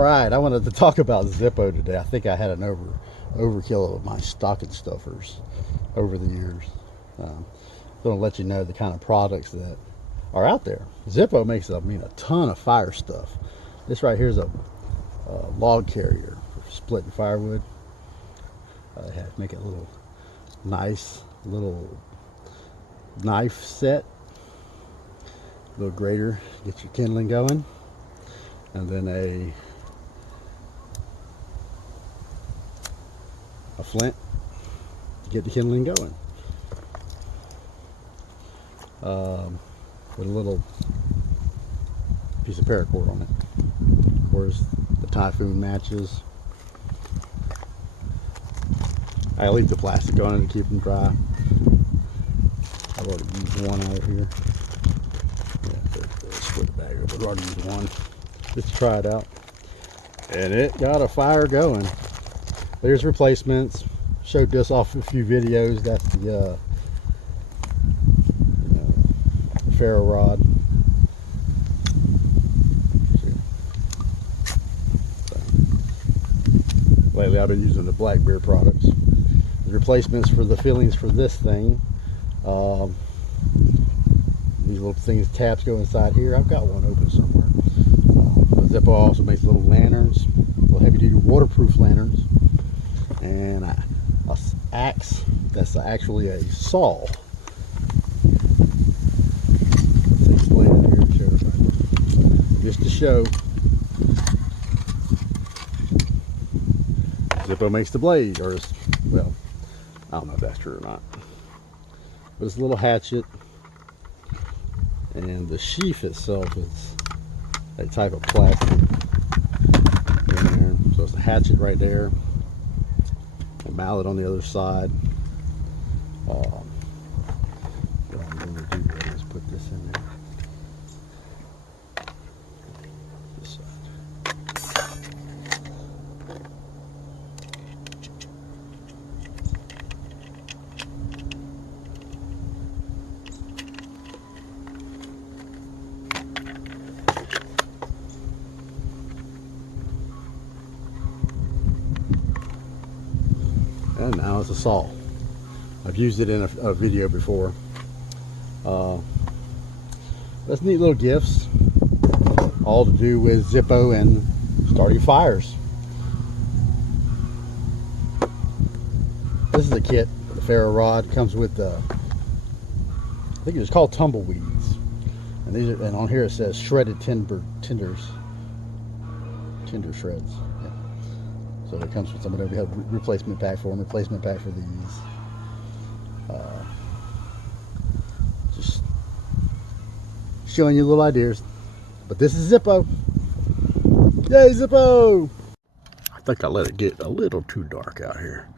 Alright, I wanted to talk about Zippo today. I think I had an overkill of my stocking stuffers over the years. Going to let you know the kind of products that are out there. Zippo makes a ton of fire stuff. This right here is a log carrier for splitting firewood. Make it a little nice little knife set, a little grater, get your kindling going, and then a flint to get the kindling going. With a little piece of paracord on it. Of course, the Typhoon matches. I leave the plastic on it to keep them dry. I've already used one out here. Yeah, split the bag over. I've already used one just to try it out, and it got a fire going. There's replacements. Showed this off a few videos. That's the ferro rod. Lately I've been using the Black Bear products. The replacements for the fillings for this thing. These little things, tabs go inside here. I've got one open somewhere. Zippo also makes little lanterns, little heavy duty waterproof lanterns, and a axe that's actually a saw. Just to show, Zippo makes the blade, or well, I don't know if that's true or not, but it's a little hatchet, and the sheath itself is a type of plastic in there. So it's a hatchet right there, a mallet on the other side. What I'm going to do is put this in there. And now it's a saw. I've used it in a video before. That's neat little gifts, all to do with Zippo and starting fires. This is a kit. The ferro rod comes with the, I think it's called tumbleweeds, and these are, and on here it says shredded tinder shreds. Yeah. So it comes with some of them. We have replacement pack for them, replacement pack for these. Just showing you little ideas. But this is Zippo. Yay, Zippo! I think I let it get a little too dark out here.